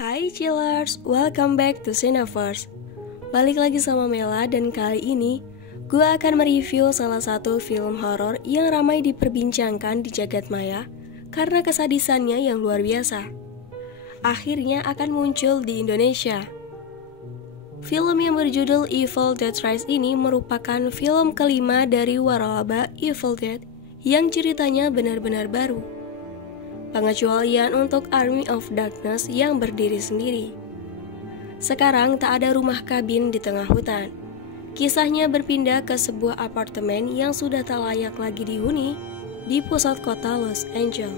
Hai chillers, welcome back to Cineverse. Balik lagi sama Mela dan kali ini gue akan mereview salah satu film horor yang ramai diperbincangkan di jagat maya karena kesadisannya yang luar biasa. Akhirnya akan muncul di Indonesia. Film yang berjudul Evil Dead Rise ini merupakan film kelima dari waralaba Evil Dead yang ceritanya benar-benar baru. Pengecualian untuk Army of Darkness yang berdiri sendiri. Sekarang tak ada rumah kabin di tengah hutan. Kisahnya berpindah ke sebuah apartemen yang sudah tak layak lagi dihuni di pusat kota Los Angeles.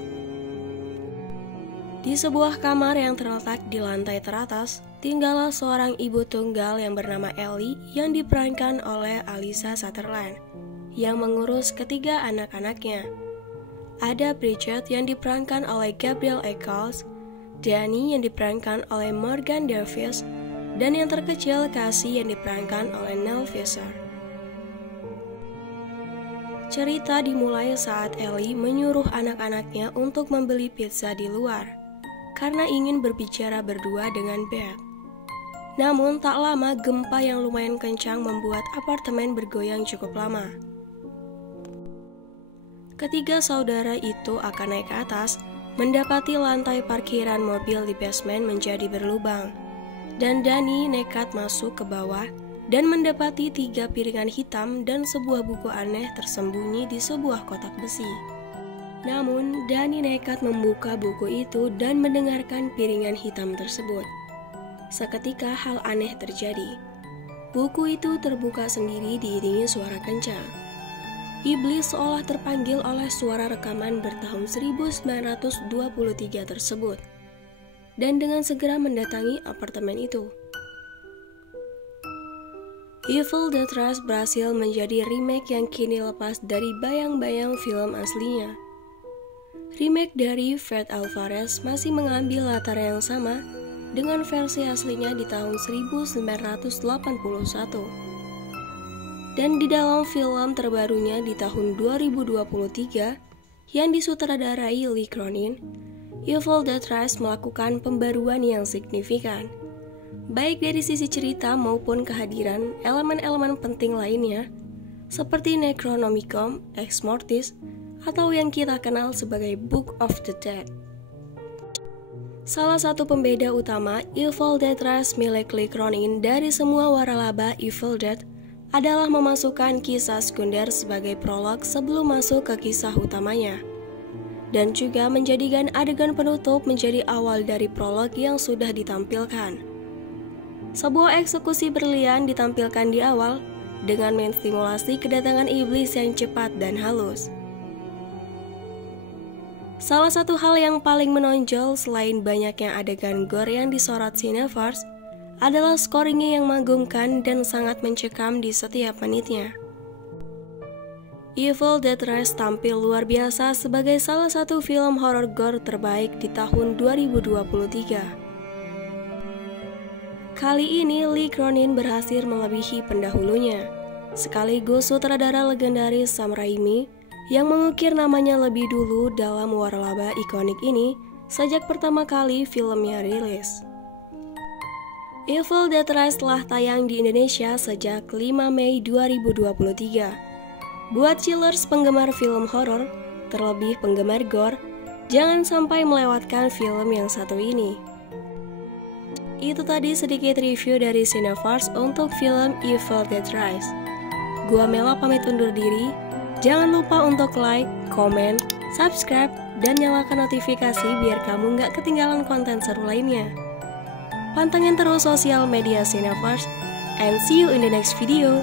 Di sebuah kamar yang terletak di lantai teratas, tinggallah seorang ibu tunggal yang bernama Ellie yang diperankan oleh Alyssa Sutherland yang mengurus ketiga anak-anaknya. Ada Bridget yang diperankan oleh Gabrielle Eccles, Danny yang diperankan oleh Morgan Davis, dan yang terkecil Cassie yang diperankan oleh Nell Fisher. Cerita dimulai saat Ellie menyuruh anak-anaknya untuk membeli pizza di luar karena ingin berbicara berdua dengan Beth. Namun tak lama gempa yang lumayan kencang membuat apartemen bergoyang cukup lama. Ketiga saudara itu akan naik ke atas, mendapati lantai parkiran mobil di basement menjadi berlubang. Dan Danny nekat masuk ke bawah dan mendapati 3 piringan hitam dan sebuah buku aneh tersembunyi di sebuah kotak besi. Namun, Danny nekat membuka buku itu dan mendengarkan piringan hitam tersebut. Seketika hal aneh terjadi. Buku itu terbuka sendiri diiringi suara kencang. Iblis seolah terpanggil oleh suara rekaman bertahun 1923 tersebut, dan dengan segera mendatangi apartemen itu. Evil Dead Rise berhasil menjadi remake yang kini lepas dari bayang-bayang film aslinya. Remake dari Fred Alvarez masih mengambil latar yang sama dengan versi aslinya di tahun 1981. Dan di dalam film terbarunya di tahun 2023 yang disutradarai Lee Cronin, Evil Dead Rise melakukan pembaruan yang signifikan, baik dari sisi cerita maupun kehadiran elemen-elemen penting lainnya, seperti Necronomicon, Ex Mortis, atau yang kita kenal sebagai Book of the Dead. Salah satu pembeda utama Evil Dead Rise milik Lee Cronin dari semua waralaba Evil Dead adalah memasukkan kisah sekunder sebagai prolog sebelum masuk ke kisah utamanya, dan juga menjadikan adegan penutup menjadi awal dari prolog yang sudah ditampilkan. Sebuah eksekusi berlian ditampilkan di awal dengan menstimulasi kedatangan iblis yang cepat dan halus. Salah satu hal yang paling menonjol selain banyaknya adegan gore yang disorot Cineverse adalah scoringnya yang mengagumkan dan sangat mencekam di setiap menitnya. Evil Dead Rise tampil luar biasa sebagai salah satu film horor gore terbaik di tahun 2023. Kali ini Lee Cronin berhasil melebihi pendahulunya, sekaligus sutradara legendaris Sam Raimi yang mengukir namanya lebih dulu dalam waralaba ikonik ini sejak pertama kali filmnya rilis. Evil Dead Rise telah tayang di Indonesia sejak 5 Mei 2023. Buat chillers penggemar film horor, terlebih penggemar gore, jangan sampai melewatkan film yang satu ini. Itu tadi sedikit review dari Cineverse untuk film Evil Dead Rise. Gua Mela pamit undur diri. Jangan lupa untuk like, komen, subscribe, dan nyalakan notifikasi biar kamu nggak ketinggalan konten seru lainnya. Pantengin terus sosial media Cineverse, and see you in the next video.